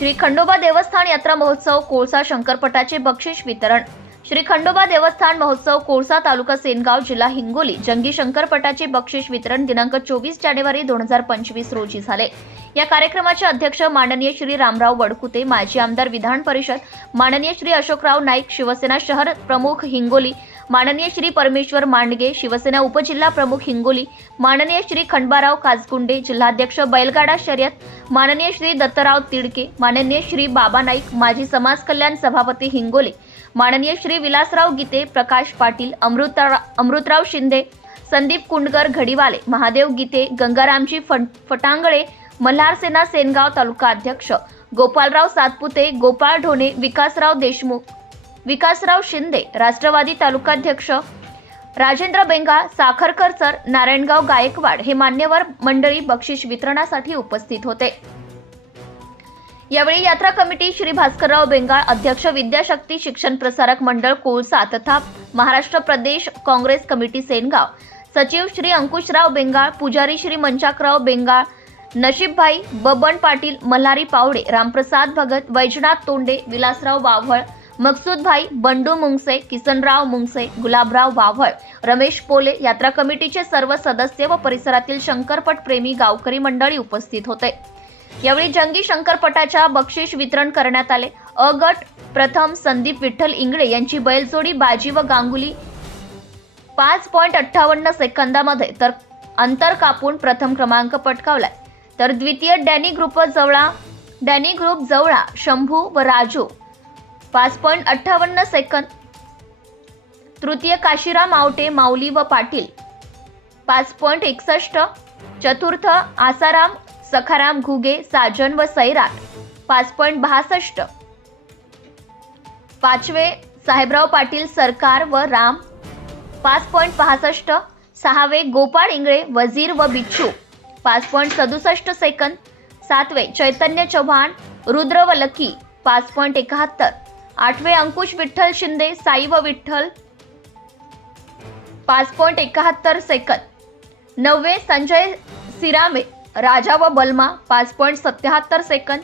श्री खंडोबा देवस्थान यात्रा महोत्सव कोळसा शंकरपटाचे बक्षीस वितरण. श्री खंडोबा देवस्थान महोत्सव कोळसा तालुका सेनगाव जिल्हा हिंगोली जंगी शंकरपटाचे बक्षीस वितरण दिनांक चोवीस जानेवारी दोन हजार पंचवीस रोजी झाले. या कार्यक्रमाचे अध्यक्ष माननीय श्री रामराव वडकुते माजी आमदार विधान परिषद माननीय श्री अशोकराव नाईक शिवसेना शहर प्रमुख हिंगोली माननीय श्री परमेश्वर मांडगे शिवसेना उपजिल्हा प्रमुख हिंगोली माननीय श्री खंडबाराव काजकुंडे जिल्हाध्यक्ष बैलगाडा शर्यत माननीय श्री दत्तराव तिडके माननीय श्री बाबा नाईक माजी समाज कल्याण सभापती हिंगोली माननीय श्री विलासराव गीते प्रकाश पाटील अमृतरा अमृतराव शिंदे संदीप कुंडकर घडीवाले महादेव गीते गंगारामजी फट- फटांगळे मल्हार सेना सेनगाव तालुका अध्यक्ष गोपालराव सातपुते गोपाळ ढोणे विकासराव देशमुख विकासराव शिंदे राष्ट्रवादी तालुकाध्यक्ष राजेंद्र बेंगा साखरकर सर नारायणगाव गायकवाड हे मान्यवर मंडळी बक्षीस वितरणासाठी उपस्थित होते. यावेळी यात्रा कमिटी श्री भास्करराव बेंगाळ अध्यक्ष विद्याशक्ती शिक्षण प्रसारक मंडळ कोळसा तथा महाराष्ट्र प्रदेश काँग्रेस कमिटी सेनगाव सचिव श्री अंकुशराव बेंगाळ पुजारी श्री मंचाकराव बेंगाळ नशीबभाई बबन पाटील मल्हारी पावडे रामप्रसाद भगत वैजनाथ तोंडे विलासराव वाव्हळ मकसूदभाई बंडू मुंगसे किसनराव मुंगसे गुलाबराव वाव्हळ रमेश पोले यात्रा कमिटीचे सर्व सदस्य व परिसरातील शंकरपट प्रेमी गावकरी मंडळी उपस्थित होते. यावेळी जंगी शंकरपटाच्या बक्षीस वितरण करण्यात आले. अ गट प्रथम संदीप विठ्ठल इंगळे यांची बैलजोडी बाजी व गांगुली पाच पॉईंट अठ्ठावन्न सेकंदामध्ये तर अंतर कापून प्रथम क्रमांक पटकावलाय. तर द्वितीय Danny group Jawala Danny group Jawala Shambhu व राजू पाच पॉईंट अठ्ठावन्न सेकंद. तृतीय काशीराम आवटे माऊली व पाटील. पाच पॉईंट एकसष्ट. चतुर्थ आसाराम सखाराम घुगे साजन व सैराट. पाच पॉईंट बासष्ट. पाचवे साहेबराव पाटील सरकार व राम. पाच पॉईंट पासष्ट सहावे गोपाळ इंगळे वजीर व बिच्छू. पाच पॉईंट सदुसष्ट सेकंद. सातवे चैतन्य चव्हाण रुद्र व लकी. पाच पॉईंट एकाहत्तर. आठवे अंकुश विठ्ठल शिंदे साई व विठ्ठल. पाच पॉईंट एकाहत्तर सेकंद. नववे संजय सिरामे राजा व बलमा पाच पॉईंट सत्याहत्तर सेकंद.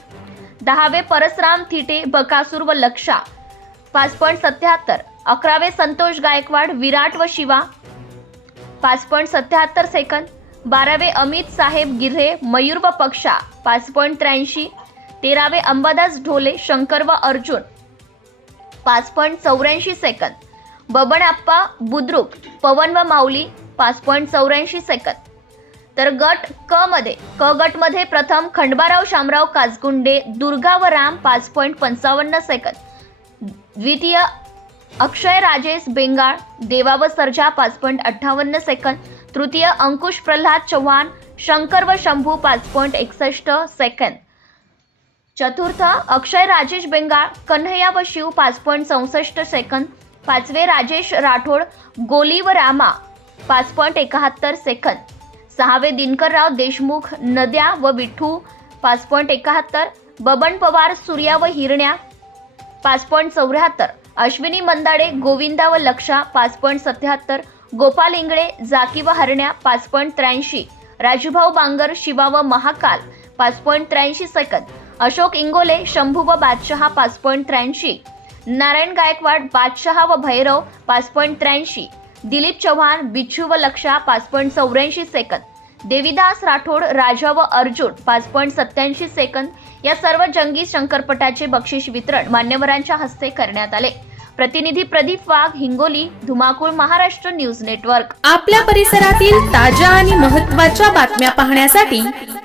दहावे परसराम थिटे बकासूर व लक्षा पाच पॉईंट सत्याहत्तर. अकरावे संतोष गायकवाड विराट व शिवा पाच पॉईंट सत्याहत्तर सेकंद. बारावे अमित साहेब गिर्हे मयूर व पक्षा पाच पॉईंट त्र्याऐंशी. तेरावे अंबादास ढोले शंकर व अर्जुन. पाच पॉईंट चौऱ्याऐंशी सेकंद. बबन आप्पा बुद्रुक पवन व माऊली पाच पॉईंट चौऱ्याऐंशी सेकंद. तर गट क मध्ये क गटमध्ये प्रथम खंडबाराव शामराव काजगुंडे दुर्गा व राम पाच पॉईंट पंचावन्न सेकंद. द्वितीय अक्षय राजेश बेंगाळ देवा व सर्जा पाच पॉईंट अठ्ठावन्न सेकंद. तृतीय अंकुश प्रल्हाद चव्हाण शंकर व शंभू पाच पॉईंट एकसष्ट सेकंद. चतुर्थ अक्षय राजेश बेंगाळ कन्हैया व शिव पाच पॉईंट चौसष्ट सेकंद पाचवे राजेश राठोड गोली व रामा पाच पॉईंट एकाहत्तर सेकंद. सहावे दिनकरराव देशमुख नद्या व विठ्ठू पाच पॉईंट एकाहत्तर बबन पवार सूर्या व हिरण्या पाच पॉईंट चौऱ्याहत्तर. अश्विनी मंदाडे गोविंदा व लक्षा पाच पॉईंट सत्याहत्तर. गोपाल इंगळे जाकी व हरण्या पाच पॉईंट त्र्याऐंशी. राजूभाऊ बांगर शिवा व महाकाल पाच पॉईंट त्र्याऐंशी सेकंद. अशोक इंगोले शंभू व बादशहा पाच पॉईंट त्र्याऐंशी. नारायण गायकवाड बादशहा व भैरव पाच पॉईंट त्र्याऐंशी. दिलीप चव्हाण बिच्छू व लक्षा पाच पॉईंट चौऱ्याऐंशी सेकंद. देविदास राठोड राजा व अर्जुन पाच पॉईंट सत्याऐंशी सेकंद. या सर्व जंगी शंकरपटाचे बक्षीस वितरण मान्यवरांच्या हस्ते करण्यात आले. प्रतिनिधी प्रदीप वाघ हिंगोली धुमाकूळ महाराष्ट्र न्यूज नेटवर्क. आपल्या परिसरातील ताज्या आणि महत्त्वाच्या बातम्या पाहण्यासाठी